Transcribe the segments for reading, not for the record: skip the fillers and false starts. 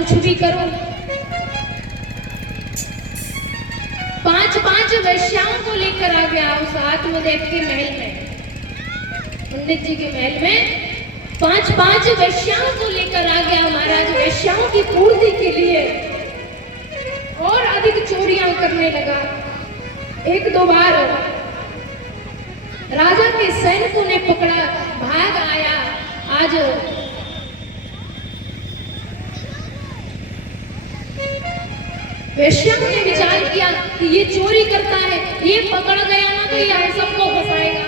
कुछ भी करो। 5 वेश्याओं को लेकर आ गया उस आत्मदेव के महल में, पंडित जी के महल में 5 वेश्याओं को लेकर आ गया महाराज। वेश्याओं की पूर्ति के लिए और अधिक चोरियां करने लगा। 1-2 बार राजा के सैनिकों ने पकड़ा, भाग आया। आज वेश्याओं ने विचार किया कि ये चोरी करता है, ये पकड़ गया ना तो ये हम सबको फंसाएगा।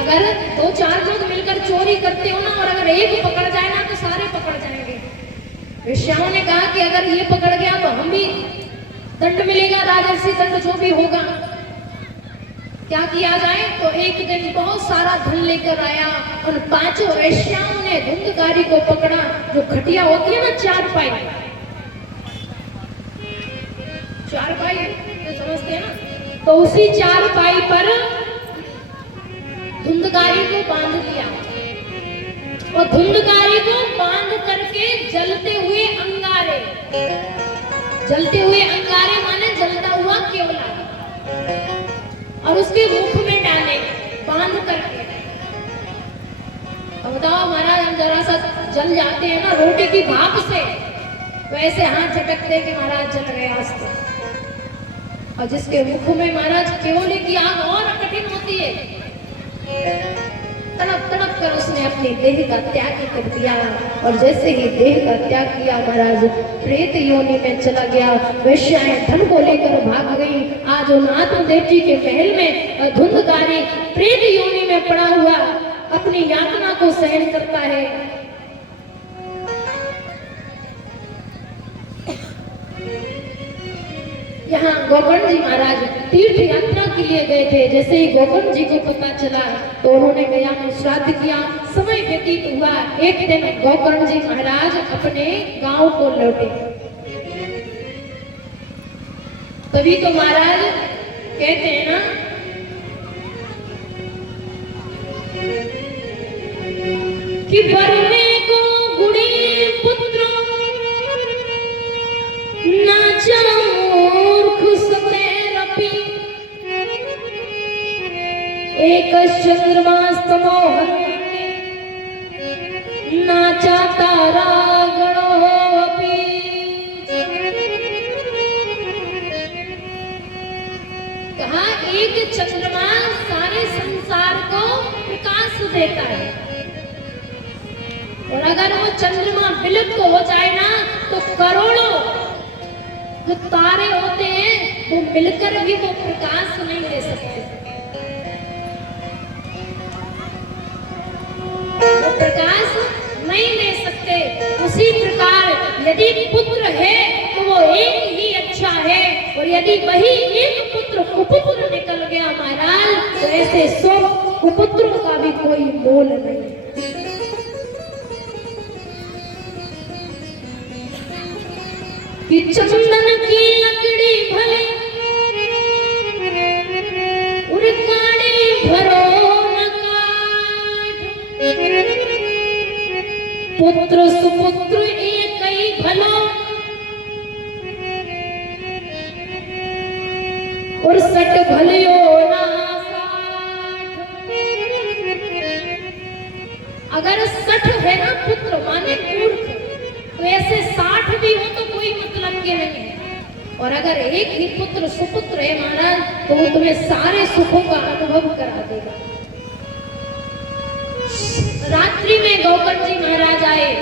अगर 2-4 लोग मिलकर चोरी करते हो ना और अगर एक पकड़ जाए ना तो सारे पकड़ जाएंगे। वेश्याओं ने कहा कि अगर ये पकड़ गया तो हम भी दंड मिलेगा, राजर्षि दंड जो भी होगा। क्या किया जाए? तो एक दिन बहुत सारा धन लेकर आया और 5 वेश्याओं ने धुंधकारी को पकड़ा। जो खटिया होती है ना, चारपाई तो समझते हैं ना, तो उसी चारपाई पर धुंधकारी को बांध दिया और धुंधकारी को बांध करके जलते हुए अंगारे माने जलता हुआ केवला, और उसके मुख में डाले बांध करके। अब बताओ महाराज, हम जरा सा जल जाते हैं ना रोटी की भाप से, वैसे हाथ झटकते कि महाराज जल गए आज तो। और जिसके मुख में महाराज केवले की आग और कठिन होती है, तड़प तड़प कर उसने अपने देह का त्याग कर दिया। और जैसे ही देह का त्याग किया महाराज प्रेत योनि में चला गया। वेश्याएं धन को लेकर भाग गई। आज उन आत्मदेव जी के महल में धुंधकारी प्रेत योनि में पड़ा हुआ अपनी यातना को सहन करता है। यहाँ गोकर्ण जी महाराज तीर्थ यात्रा के लिए गए थे। जैसे ही गोकर्ण जी को पता चला तो उन्होंने गया में श्राद्ध किया। समय व्यतीत हुआ। एक दिन गोकर्ण जी महाराज अपने गांव को लौटे। तभी तो महाराज कहते हैं ना कि बरने को गुड़ी पुत्र नाचा एक चंद्रमास्तमोहन नाचा तारा गणोपी। कहा एक चंद्रमा सारे संसार को प्रकाश देता है, और अगर वो चंद्रमा विलुप्त हो जाए ना तो करोड़ों जो तारे होते हैं वो मिलकर भी वो प्रकाश नहीं दे सकते, वो प्रकाश नहीं ले सकते। उसी प्रकार यदि पुत्र है तो वो एक ही अच्छा है, और यदि वही एक पुत्र कुपुत्र निकल गया महाराज तो ऐसे 100 कुपुत्रों का भी कोई मोल नहीं। कि चंदन की लकड़ी भले उड़काने भरो पुत्र सुपुत्र एक ही भलो, और 60 भलियो ना 60। अगर 60 है ना पुत्र माने मूर्ख, तो ऐसे 60 भी हो तो कोई मतलब के नहीं है। और अगर एक ही पुत्र सुपुत्र है महाराज तो वो तुम्हें सारे सुखों का अनुभव करा देगा। रात्रि में गोकर्ण जी महाराज आए।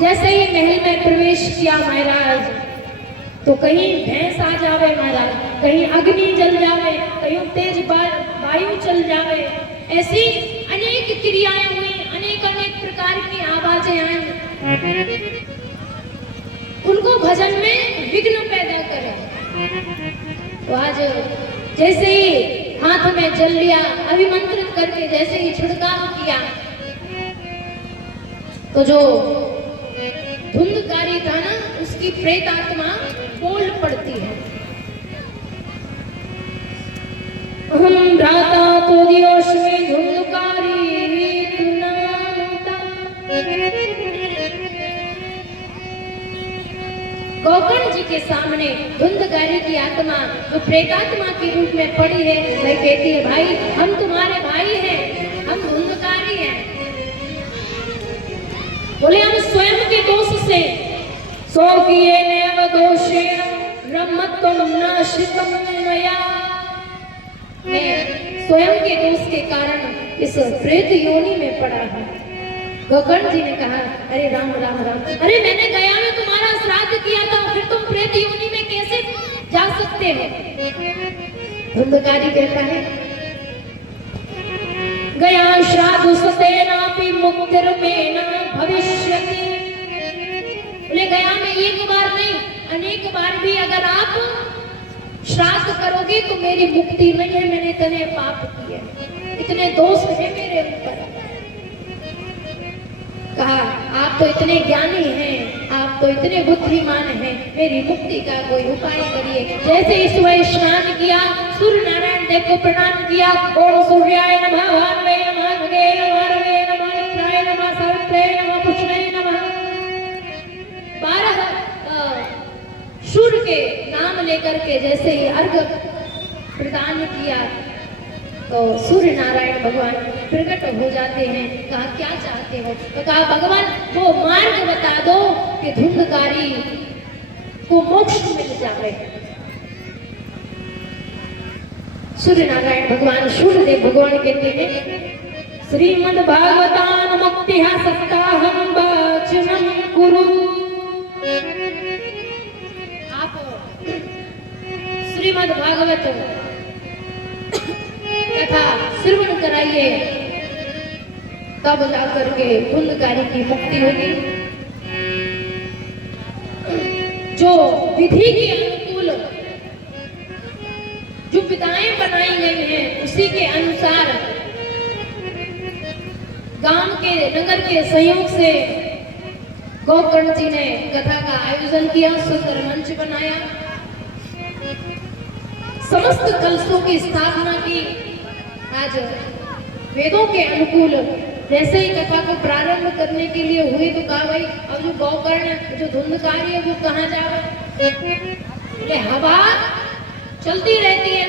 जैसे ही महल में प्रवेश किया महाराज तो कहीं भैंस आ जावे महाराज, कहीं अग्नि जल जावे, कहीं तेज वायु चल जावे। ऐसी अनेक क्रियाएं हुई, अनेक प्रकार की आवाजें आई, उनको भजन में विघ्न पैदा करे। तो आज जैसे ही हाथ में जल लिया, अभिमंत्रित करके जैसे ही छिड़काव किया तो जो धुंधकारी था ना उसकी प्रेत आत्मा बोल पड़ती है। हम भ्राता तो दियोश में धुंधकारी नामता। गोकर्ण जी के सामने धुंधकारी की आत्मा जो प्रेतात्मा के रूप में पड़ी है, वह कहती है भाई हम तुम्हारे भाई हैं, हम धुंधकारी हैं। बोले हम स्वयं के दोष से सो किए नेव दोषेण रमत्वम नाशितम मया, मैं स्वयं के दोष के कारण इस प्रेत योनि में पड़ा हूं। गोकर्ण जी ने कहा अरे राम राम राम, अरे मैंने गया में तुम्हारा श्राद्ध किया था, फिर तुम प्रेत योनि में कैसे जा सकते हो? धुंधकारी कहता है गया श्राद्ध सतेनापि मुक्तिर्मेन भविष्यति। बोले गया में एक बार नहीं अनेक बार भी अगर आप श्राद्ध करोगे तो मेरी मुक्ति नहीं है, मैंने इतने पाप किए, इतने दोष है मेरे ऊपर। कहा आप तो इतने ज्ञानी हैं, आप तो इतने बुद्धिमान हैं, मेरी मुक्ति का कोई उपाय करिए। जैसे ही सुबह स्नान किया, सूर्य नारायण देव को प्रणाम किया, ओम सूर्याय नमः, भानवे नमः, भगे नमः, रवे नमः, मित्राय नमः, सावित्रे नमः, पुष्णे नमः। 12 सूर्य के नाम लेकर के जैसे ही अर्घ्य प्रदान किया तो सूर्य नारायण भगवान प्रकट हो जाते हैं। कहा क्या चाहते हो? तो कहा भगवान वो मार्ग बता दो कि धुंधकारी को मोक्ष मिल जाए। सूर्य नारायण भगवान सूर्यदेव भगवान कहते हैं श्रीमद् भागवतान मुक्तिहा सप्ताहं वाचनम कुरु। आप श्रीमद् भागवत कथा श्रवण कराइए, तब जाकर के धुंधकारी की मुक्ति होगी। जो विधि के अनुकूल जो विधाएं बनाई गई हैं उसी के अनुसार गांव के नगर के सहयोग से गोकर्ण जी ने कथा का आयोजन किया, सुंदर मंच बनाया, समस्त कलशों की स्थापना की। आज वेदों के अनुकूल जैसे ही कथा को प्रारंभ करने के लिए हुई तो कहा भाई अब जो गोकर्ण जो धुंधकारी है वो कहाँ जावे? बोले हवा चलती रहती है,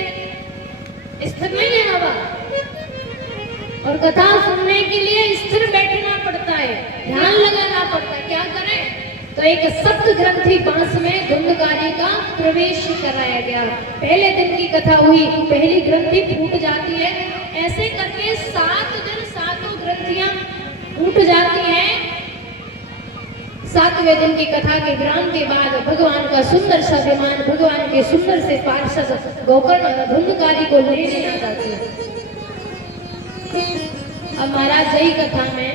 स्थिर नहीं है हवा, और कथा सुनने के लिए स्थिर बैठना पड़ता है, ध्यान लगाना पड़ता है। क्या करें? तो एक सप्त ग्रंथी बांस में धुंधकारी का प्रवेश कराया गया। पहले दिन की कथा हुई, पहली ग्रंथि फूट जाती है, ऐसे करके 7 दिन 7 ग्रंथियां फूट जाती हैं। 7वें दिन की कथा के विराम के बाद भगवान का सुंदर सा विमान भगवान के सुंदर से पार्षद गोकर्ण धुंधकारी को लेने आ जाते हैं। अब महाराज जय कथा में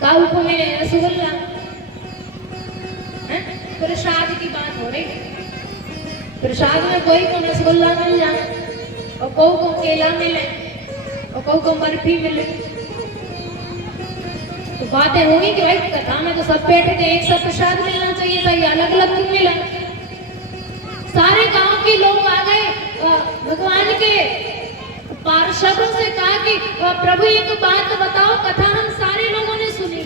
काउप में रसगुल्ला प्रसाद की बात हो रही, प्रसाद में कोई को रसगुल्ला मिल जाए और कोई को केला मिले और कोई को बर्फी मिले, तो बातें होंगी कि भाई कथा में तो सब बैठे थे, एक सब प्रसाद मिलना चाहिए था, ये अलग अलग क्यों मिला? सारे गांव के लोग आ गए, भगवान के पार्षदों से कहा कि प्रभु एक बात बताओ, कथा हम सारे लोगों ने सुनी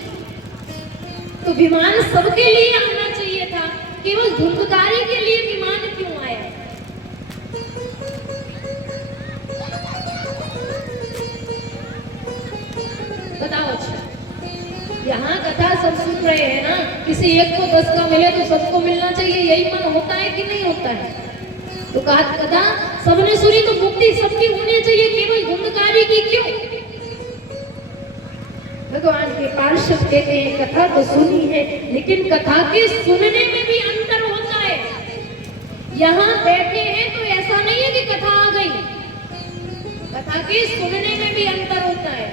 तो विमान सबके लिए आना चाहिए था, केवल धुंधकारी के लिए विमान क्यों आया? बताओ। अच्छा यहाँ कथा सब सुन रहे हैं ना, किसी एक को 10 का मिले तो सबको मिलना चाहिए, यही मन होता है कि नहीं होता है? तो कहा कथा सबने सुनी तो मुक्ति सबकी होनी चाहिए, केवल धुंधकारी की क्यों? भगवान के पार्षद कहते हैं कथा तो सुनी है, लेकिन कथा के सुनने में भी अंतर होता है। यहाँ बैठे हैं तो ऐसा नहीं है कि कथा आ गई, कथा के सुनने में भी अंतर होता है।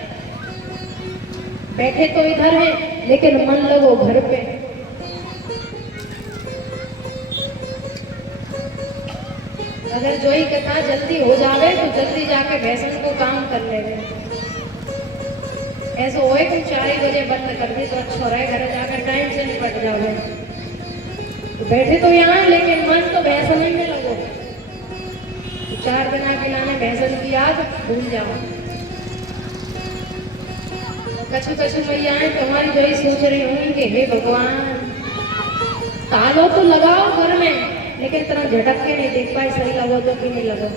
बैठे तो इधर है लेकिन मन लगो घर पे। अगर जो ही कथा जल्दी हो जावे तो जल्दी जाके भैंसन को काम कर लेवे, ऐसा होए कि 4 बजे बंद कर दी तो अच्छा रहे, घर जाकर टाइम से निपट जाओगे। तो बैठे तो यहाँ लेकिन मन तो भैंसन में लगो, तो 4 बना के लाने भैंसन की याद भूल जाओ। कछु कछु मैया तुम्हारी जो ही सोच रही होंगी कि हे भगवान तालों तो लगाओ घर में, लेकिन इतना झटक के नहीं देख पाए सही लगो तो कि नहीं लगो,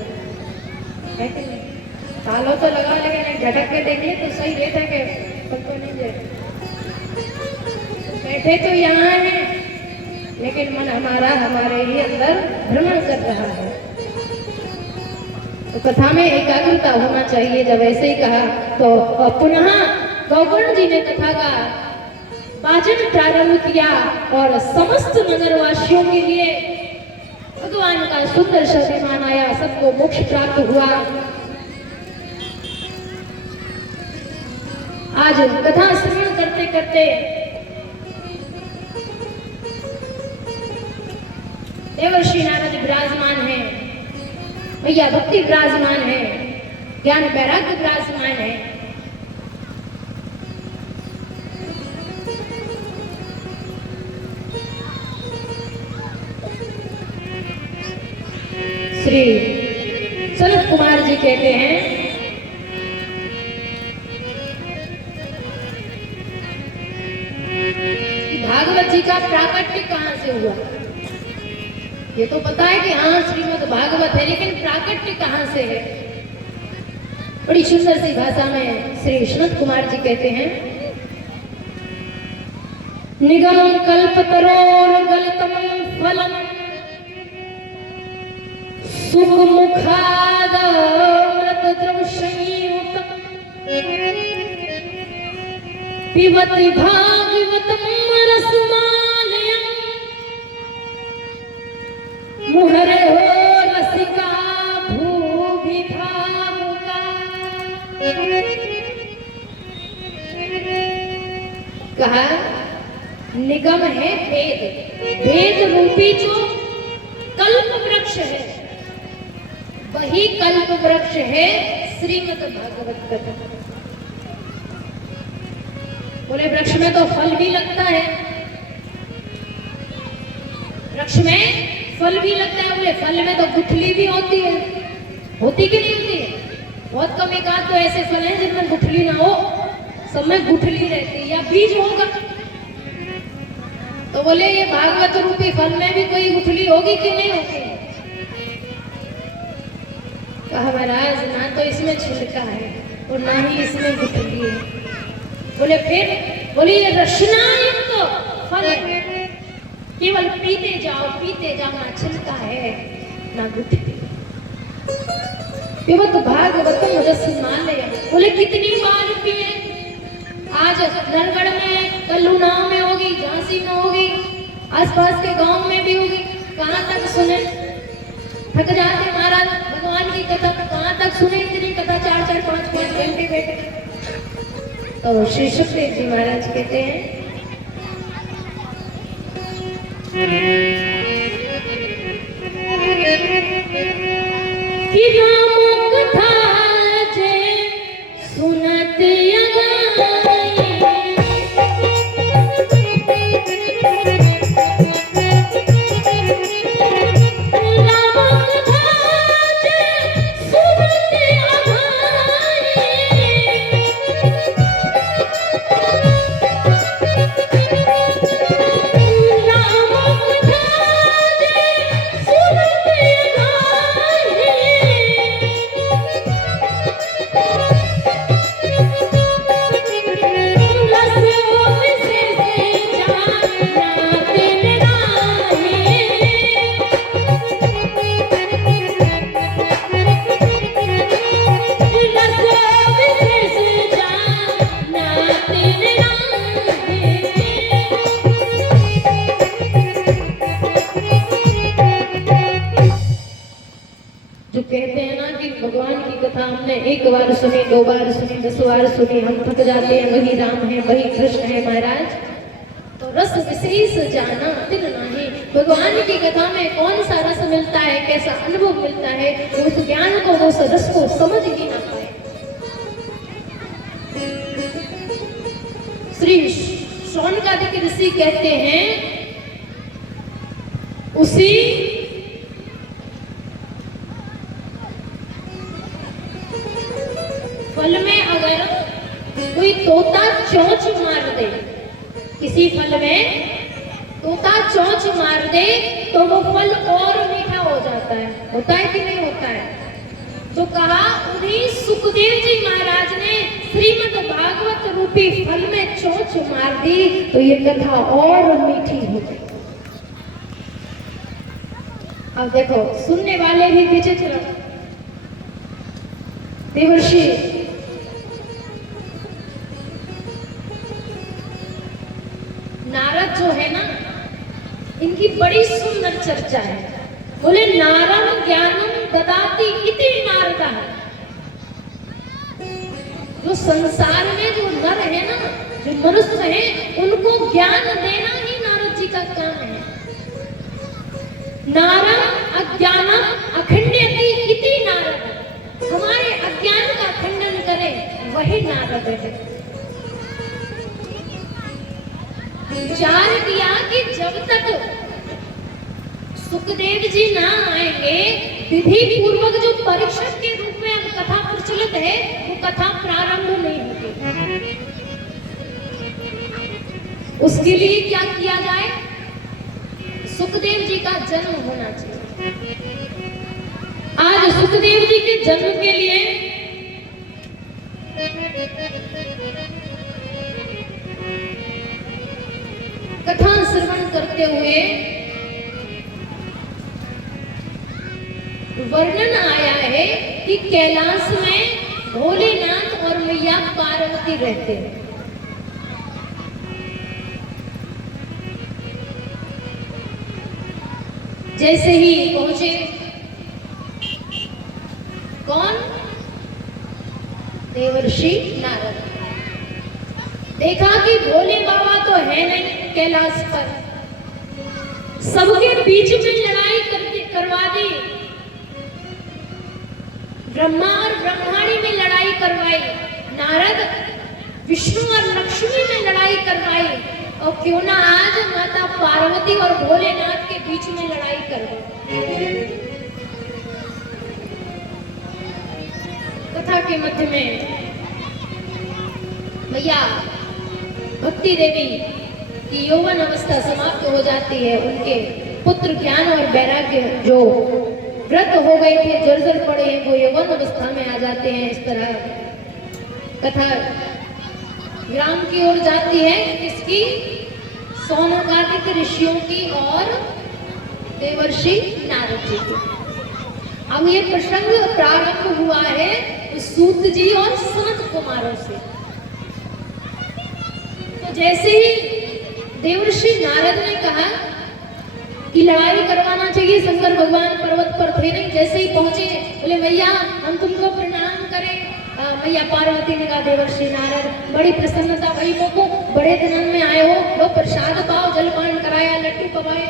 है कि नहीं? तालों तो लगाओ लेकिन झटक के देख ले तो सही रहता है कि तो नहीं जाए। बैठे तो यहाँ है लेकिन मन हमारा हमारे ही अंदर भ्रमण कर रहा है। तो कथा में एकाग्रता होना चाहिए। जब ऐसे ही कहा तो पुनः गौकर्ण जी ने कथा का वाचन प्रारंभ किया और समस्त नगरवासियों के लिए भगवान का सुंदर शब्दमान आया, सबको मोक्ष प्राप्त हुआ। आज कथा श्रवण करते करते देवर्षि नारद विराजमान है, भैया भक्ति विराजमान है, ज्ञान वैराग्य विराजमान है। श्री सनत कुमार जी कहते हैं कि भागवत जी का प्राकट्य कहां से हुआ। ये तो पता है कि हाँ श्रीमद् भागवत है, लेकिन प्राकट्य कहां से है। बड़ी सुंदर सी भाषा में श्री सनत कुमार जी कहते हैं, निगम कल्पतरोर गलितम फलम सुख मुखाद अमृत द्रवसंयुतम पिबति भागवतम रसमालयम मुहरे हो रसिका भूभिधामुका। कहा निगम है वेद, वेद रूपी जो कल्प वृक्ष है वही कल्प वृक्ष है श्रीमद् भागवत कथा। बोले वृक्ष में तो फल भी लगता है, वृक्ष में फल भी लगता है। बोले फल में तो गुठली भी होती है, होती कि नहीं होती है? बहुत कम एक आध तो ऐसे फल हैं जिनमें गुठली ना हो, सब में गुठली रहती है या बीज होगा। तो बोले ये भागवत रूपी फल में भी कोई गुठली होगी कि नहीं होगी? कहा महाराज ना तो इसमें छिलका है और ना ही इसमें गुठली है। बोले फिर? बोले ये रसनायुक्त तो फल है, केवल पीते जाओ ना छिलका है ना गुठली। पिबत भागवतम रसमालयम। बोले कितनी बार पिए? आज नरगढ़ में, कल उन्नाव में होगी, झांसी में होगी, आसपास के गांव में भी होगी। कहाँ तक सुने? थक जाते महाराज भगवान की कथा, कहाँ तक सुने इतनी कथा? 4-4, 5-5 घंटे बैठे। तो श्री सुखदेव जी महाराज कहते हैं कि राम कथा जे सुनत एक बार सुनी, 2 बार सुनी, 10 बार सुनी, हम थक जाते हैं। वही राम है, वही कृष्ण है महाराज। तो रस विशेष जाना तिल नहीं। भगवान की कथा में कौन सा रस मिलता है, कैसा अनुभव मिलता है, उस ज्ञान को, उस रस को समझ ही ना पाए। श्री शौनकादिक ऋषि कहते हैं उसी फल में अगर कोई तोता चोंच मार दे, किसी फल में तोता चोंच मार दे तो वो फल और मीठा हो जाता है, होता है कि नहीं होता है? तो कहा उन्हीं सुखदेव जी महाराज ने श्रीमद् भागवत रूपी फल में चोंच मार दी तो ये कथा और मीठी हो गई। अब देखो सुनने वाले भी विचित्र। देवर्षि नारद जो है ना, इनकी बड़ी सुंदर चर्चा है। बोले नारद ज्ञानम ददाति इति नारदा। जो संसार में जो नर है ना, जो मनुष्य है, उनको ज्ञान देना ही नारद जी का काम है। नारद अज्ञानम अखंडयति इति नारद। हमारे अज्ञान का खंडन करे वही नारद है। विचार किया कि जब तक सुखदेव जी ना आएंगे, विधि पूर्वक जो परीक्षक के रूप में अब कथा प्रचलित है, वो कथा प्रारंभ नहीं होगी। उसके लिए क्या किया जाए? सुखदेव जी का जन्म होना चाहिए। आज सुखदेव जी के जन्म के लिए कथा श्रवण करते हुए वर्णन आया है कि कैलाश में भोलेनाथ और मैया पार्वती रहते हैं। जैसे ही पहुंचे, कौन? देवर्षि नारद। देखा कि भोले बाबा तो है नहीं कैलाश पर, सबके बीच में लड़ाई करवा दी। ब्रह्मा और ब्रह्माणी में लड़ाई करवाई, नारद विष्णु और लक्ष्मी में लड़ाई करवाई, और क्यों ना आज माता पार्वती और भोलेनाथ के बीच में लड़ाई करवाई। कथा के मध्य में भैया भक्ति देवी की यौवन अवस्था समाप्त हो जाती है। उनके पुत्र ज्ञान और वैराग्य जो व्रत हो गए थे, जर्जर पड़े हैं, वो यौवन अवस्था में आ जाते हैं। इस तरह कथा ग्राम की ओर जाती है, किसकी? सौनकादिक ऋषियों की और देवर्षि नारद जी की। अब ये प्रसंग प्रारंभ हुआ है सूत जी और सनत कुमारों से। तो जैसे ही देवर्षि नारद ने कहा कि लड़ाई करवाना चाहिए, शंकर भगवान पर्वत पर थे नहीं, जैसे ही पहुंचे बोले मैया हम तुमको प्रणाम करें। मैया पार्वती ने कहा देवर्षि नारद बड़ी प्रसन्नता भाई, को बड़े दिनों में आए हो, लो प्रसाद पाओ, जलपान कराया, लड्डू पवाए।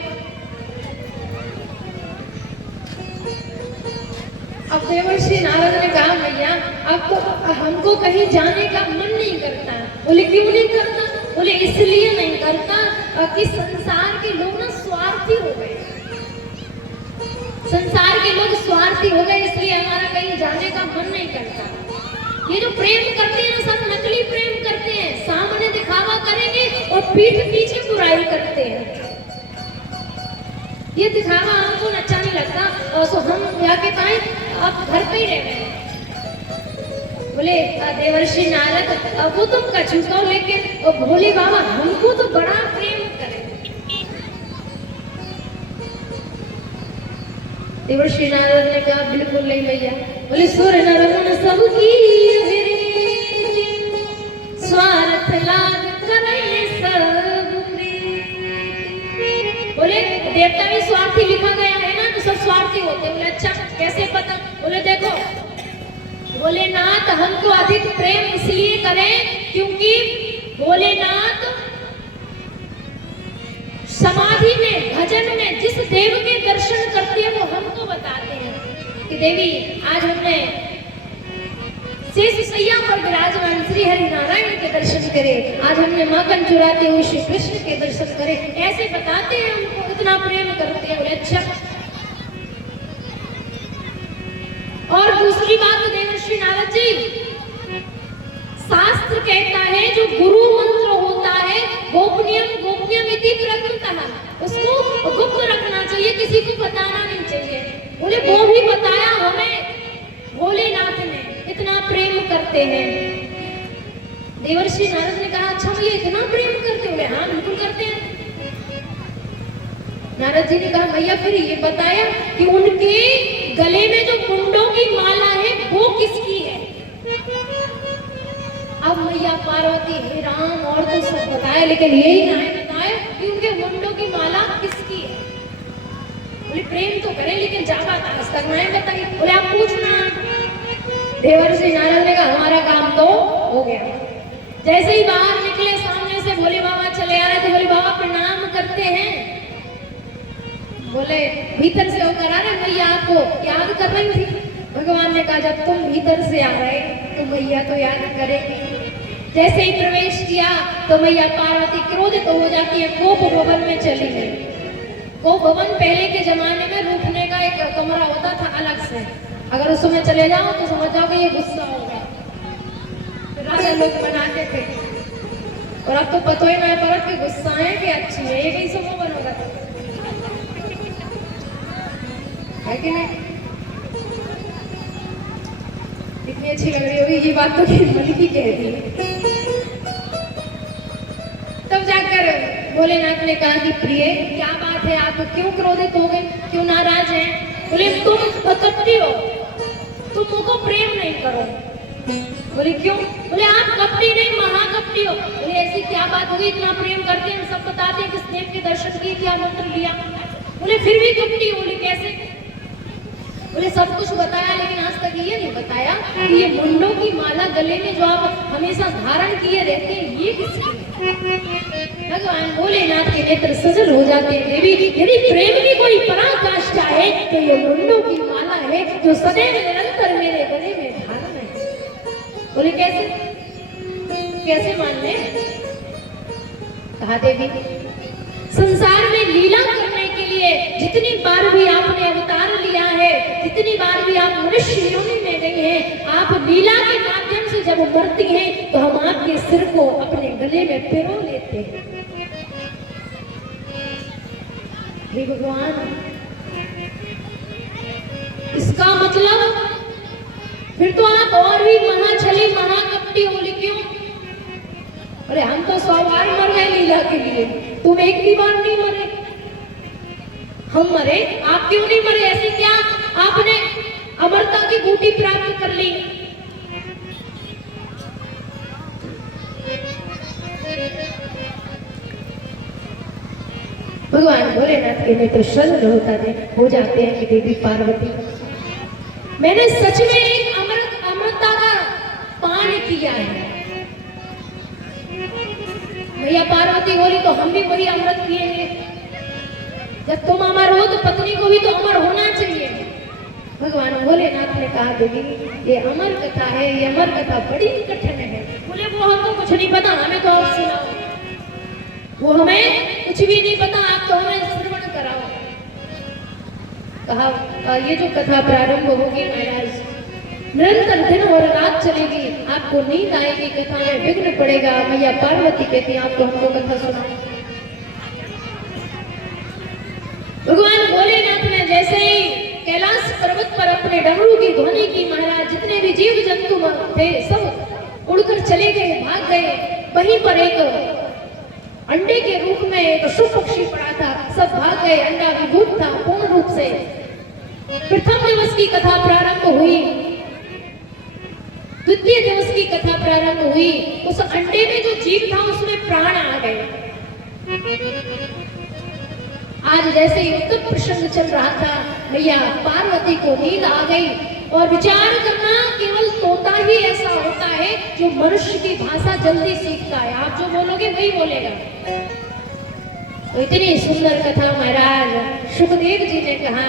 अब देवर्षि नारद ने कहा मैया अब तो हमको कहीं जाने का मन नहीं करता। बोले क्यों नहीं करता? बोले इसलिए नहीं करता कि संसार के लोग ना स्वार्थी हो गए। संसार के लोग स्वार्थी हो गए, इसलिए हमारा कहीं जाने का मन नहीं करता। ये जो प्रेम करते हैं सब नकली प्रेम करते हैं, सामने दिखावा करेंगे और पीठ पीछे बुराई करते हैं। ये दिखावा हमको अच्छा नहीं लगता, और सो हम जाके पाए आप घर पे ही रह गए। बोले देवर्षि नारद अब वो तुम कछु कहो, लेकिन भोले बाबा हमको तो बड़ा प्रेम करे। देवर्षि नारद ने कहा बिल्कुल नहीं भैया। बोले सुर नर मन सबकी स्वार्थ लाग करे सब प्रीति। बोले देवता भी स्वार्थी लिखा गया है ना, तो सब स्वार्थी होते। बोले अच्छा कैसे पता? बोले देखो भोलेनाथ हमको अधिक प्रेम इसलिए करें क्योंकि भोलेनाथ समाधि में भजन में जिस देव के दर्शन करते हैं वो हमको बताते हैं कि देवी आज हमने शेष सैया पर विराजमान श्री हरि नारायण के दर्शन करे, आज हमने माखन चुराते हुए श्री कृष्ण के दर्शन करे, ऐसे बताते हैं हमको, इतना प्रेम करते हैं। बोले अच्छा। और दूसरी बात देवर्षि नारद जी, शास्त्र कहता है जो गुरु मंत्र होता है गोपनीयम गोप्यम इति प्रकृतः, उसको गुप्त रखना चाहिए, किसी को बताना नहीं चाहिए। बोले वो भी बताया हमें भोलेनाथ ने, इतना प्रेम करते हैं। देवर्षि नारद ने कहा अच्छा भैया इतना प्रेम करते हो? हाँ बिल्कुल करते हैं। नारद जी ने कहा भैया फिर ये बताया कि उनके गले में जो मुंडों की माला है वो किसकी है? अब मैया पार्वती हे राम और तो सब बताया, लेकिन यही नहीं बताया कि उनके मुंडों की माला किसकी है। बोले प्रेम तो करें लेकिन जावा आज तक नहीं बताइए। बोले आप पूछना। देवर्षि नारद ने कहा हमारा काम तो हो गया। जैसे ही बाहर निकले सामने से भोले बाबा चले आ रहे थे। भोले बाबा प्रणाम करते हैं। बोले भीतर से होकर आ रहे मैया आपको याद कर रही थी। भगवान ने कहा जब तुम भीतर से आ रहे तो मैया तो याद करेगी। जैसे ही प्रवेश किया तो मैया पार्वती क्रोधित हो जाती है, कोप भवन में चली गई। कोप भवन पहले के जमाने में रुकने का एक कमरा होता था अलग से, अगर उसमें चले जाओ तो समझ जाओ कि ये गुस्सा होगा। राजा लोग बनाते थे और अब तो पता ही नहीं पड़ा कि गुस्सा है कि अच्छी है, ये कहीं समूह बनोगा है कि नहीं? इतनी अच्छी लग रही होगी ये बात तो मलिकी कहती है। तब जाकर भोलेनाथ ने कहा कि प्रिय क्या बात है, आप क्यों क्रोधित हो गए, क्यों नाराज हैं? बोले तुम कपटी हो, तुम मुझको प्रेम नहीं करो। बोले क्यों? बोले आप कपटी नहीं महाकपटी हो। बोले ऐसी क्या बात होगी, इतना प्रेम करते हैं, हम सब बताते हैं किस देव के दर्शन किए, क्या मंत्र लिया। बोले फिर भी कपटी हो। बोले कैसे? बोले सब कुछ बताया लेकिन आज तक ये नहीं बताया कि ये मुंडों की माला गले में जो आप हमेशा धारण किए रहते हैं ये किसकी? भगवान भोलेनाथ के नेत्र सजल हो जाते हैं। देवी यदि प्रेम की कोई पराकाष्ठा है तो ये मुंडों की माला है जो सदैव निरंतर मेरे गले में धारण है। बोले कैसे? कैसे मान ले? कहा देवी संसार में लीला करने के लिए जितनी बार भी आपने अवतार लिया है, जितनी बार भी आप मनुष्य योनि में गई हैं, आप लीला के माध्यम से जब मरती हैं तो हम आपके सिर को अपने गले में पिरो लेते हैं। हे भगवान इसका मतलब फिर तो आप और भी महाछली महाकपटी हो। क्यों? अरे हम तो 100 बार मर गए लीला के लिए, तुम एक भी बार नहीं मरे। हम मरे, आप क्यों नहीं मरे? ऐसी क्या आपने अमरता की बूटी प्राप्त कर ली? भगवान भोलेनाथ के नेत्र शरण हो जाते हैं कि देवी पार्वती मैंने सच में एक अमृता का पान किया है। भैया पार्वती बोली तो हम भी वही अमृत पिएंगे। जब तुम अमर हो तो पत्नी को भी तो अमर होना चाहिए। भगवान भोलेनाथ ने कहा देवी ये अमर कथा है, ये अमर कथा बड़ी कठिन है। बोले वो हमको कुछ नहीं पता, हमें तो आप सुनाओ। वो हमें कुछ भी नहीं पता, आप तो हमें श्रवण कराओ। कहा ये जो कथा प्रारंभ होगी महाराज निरंतर दिन और रात चलेगी, आपको नींद आएगी, कथा में विघ्न पड़ेगा। मैया पार्वती कहती है आपको हमको कथा सुनाओ। भगवान भोलेनाथ ने जैसे ही कैलाश पर्वत पर अपने डमरू की ध्वनि की महाराज जितने भी जीव जंतु थे सब उड़कर चले गए, भाग गए। वहीं पर एक अंडे के रूप में एक शुभ पक्षी पड़ा था, सब भाग गए। अंडा विभूत था पूर्ण रूप से। प्रथम दिवस की कथा प्रारंभ हुई, द्वितीय दिवस की कथा प्रारंभ हुई। उस अंडे में जो जीव था उसमें प्राण आ गए। आज जैसे युद्ध प्रसंग चल रहा था, भैया पार्वती को नींद आ गई। और विचार करना केवल तोता ही ऐसा होता है जो मनुष्य की भाषा जल्दी सीखता है। आप जो बोलोगे वही बोलेगा। तो इतनी सुंदर कथा महाराज सुखदेव जी ने कहा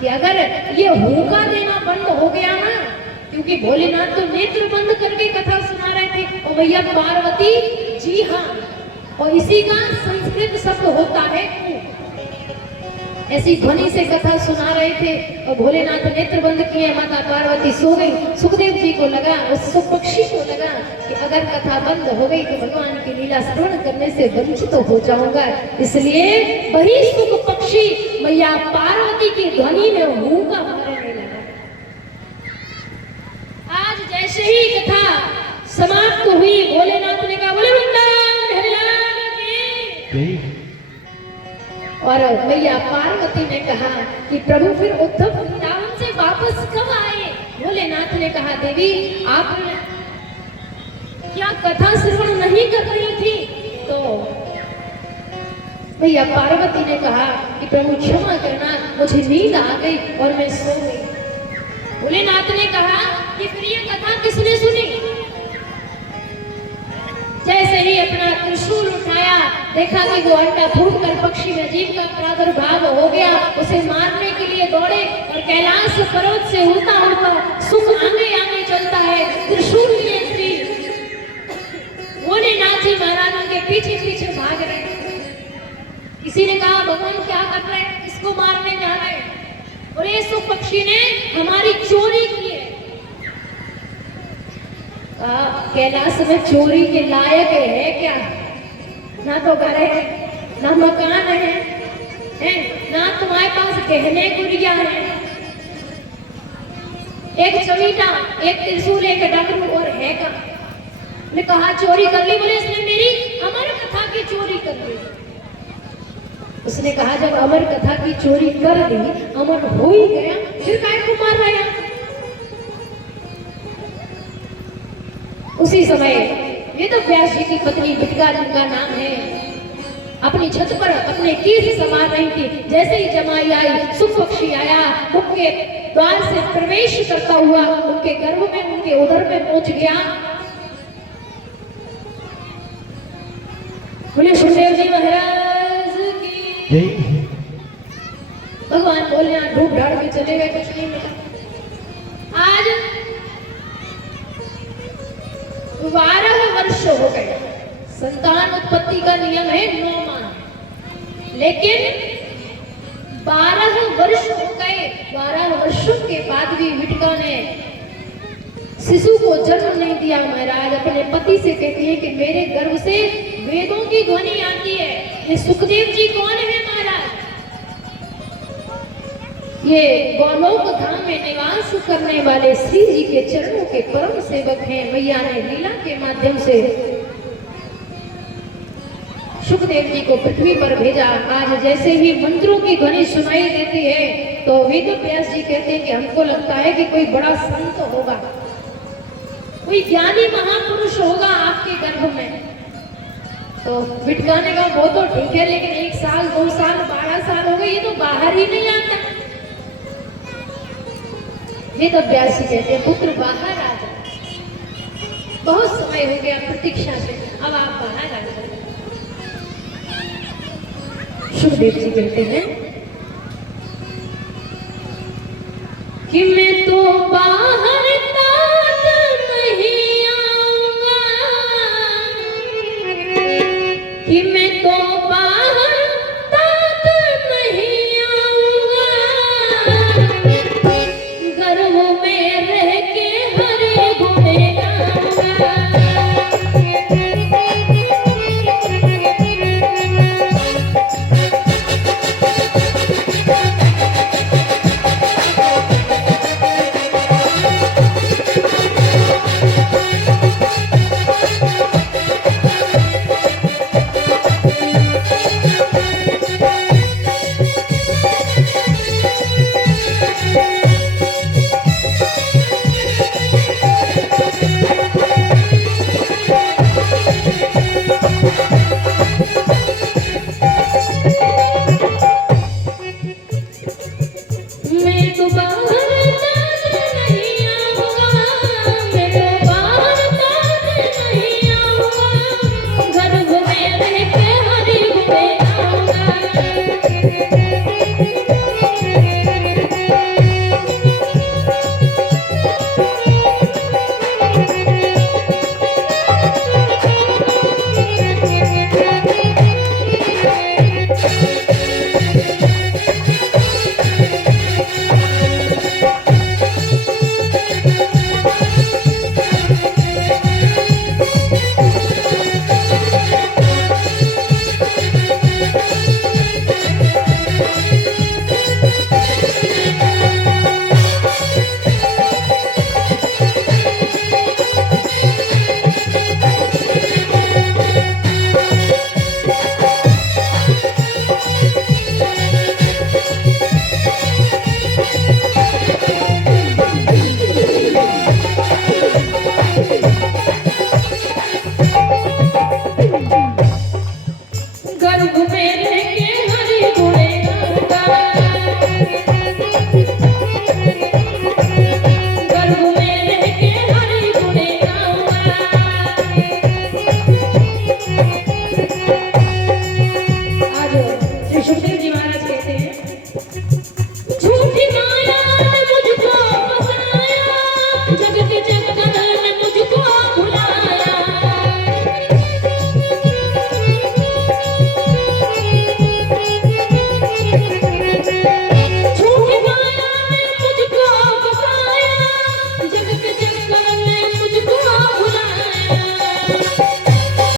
कि अगर ये हुंका देना बंद हो गया ना, क्योंकि भोलेनाथ तो नेत्र बंद करके कथा सुना रहे थे और भैया पार्वती जी हाँ, और इसी का संस्कृत शब्द होता है ऐसी ध्वनि से कथा सुना रहे थे और भोलेनाथ नेत्र बंद किए, माता पार्वती सो गई। सुखदेव जी को लगा, उस पक्षी को लगा कि अगर कथा बंद हो गई तो भगवान की लीला श्रवण करने से वंचित तो हो जाऊंगा, इसलिए वही सुख पक्षी मैया पार्वती की ध्वनि में हूंका मारने लगा। आज जैसे ही कथा समाप्त हुई, भोलेनाथ ने कहा बोले और मैया पार्वती ने कहा कि प्रभु फिर उद्धव वृंदावन से वापस कब आए? भोलेनाथ ने कहा देवी आप क्या कथा श्रवण नहीं कर रही थी? तो मैया पार्वती ने कहा कि प्रभु क्षमा करना, मुझे नींद आ गई और मैं सो गई। भोलेनाथ ने कहा कि फिर ये कथा किसने सुनी? जैसे ही अपना त्रिशूल उठाया, देखा कि वो अंडा फूटकर पक्षी में जीव का प्रादुर्भाव हो गया, उसे मारने के लिए दौड़े और कैलाश पर्वत से उड़ता उड़ता सुख आगे आगे चलता है। त्रिशूल लिए श्री भोलेनाथ जी महाराज के पीछे पीछे भाग रहे। किसी ने कहा भगवान क्या कर रहे हैं, इसको मारने जा रहे हैं। और ये सुख पक्षी ने हमारी चोरी की है। कैलाश में चोरी के लायक है क्या? ना तो घर है, ना मकान है, ना तुम्हारे पास गहने गुड़िया है। एक चमीटा, एक त्रिशूल, एक डमरू और है का? ने कहा चोरी कर ली। बोले इसने मेरी अमर कथा की चोरी कर ली। उसने कहा जब अमर कथा की चोरी कर ली, अमर हो ही गया, फिर काय को मार रहा है? उसी समय ये तो व्यास जी की पत्नी बिटका जिनका नाम है, अपनी छत पर अपने कीस संभाल रही थी। जैसे ही जमाई आई, सुख पक्षी आया, उनके द्वार से प्रवेश करता हुआ उनके गर्भ में, उनके उदर में पहुंच गया। बोले सुखदेव जी महाराज की भगवान बोले ढूंढ ढाड़ के चले गए, कुछ नहीं मिला। आज 12 वर्ष हो गए। संतान उत्पत्ति का नियम है 9 माह, लेकिन 12 वर्ष हो गए। 12 वर्षों के बाद भी विटका ने शिशु को जन्म नहीं दिया। महाराज अपने पति से कहती है कि मेरे गर्भ से वेदों की ध्वनि आती है। ये सुखदेव जी कौन है महाराज? ये गोलोक धाम में निवास करने वाले श्री जी के चरणों के परम सेवक हैं। मैया ने लीला के माध्यम से सुखदेव जी को पृथ्वी पर भेजा। आज जैसे ही मंत्रों की ध्वनि सुनाई देती है तो वेद व्यास जी कहते हैं कि हमको लगता है कि कोई बड़ा संत होगा, कोई ज्ञानी महापुरुष होगा आपके गर्भ में। तो बिटकाने का वो तो ठीक है, लेकिन 1 साल 2 साल 12 साल हो गए, ये तो बाहर ही नहीं आता। ये तो व्यास जी कहते हैं पुत्र बाहर आ जाए, बहुत समय हो गया प्रतीक्षा से, अब आप बाहर आ जाए। सुखदेव जी कहते हैं कि मैं तो बाहर तात नहीं आऊंगा, कि मैं तो बाहर तात नहीं आऊंगा, गर्भ में रह के हरे घोड़े गाऊंगा। घूमे थे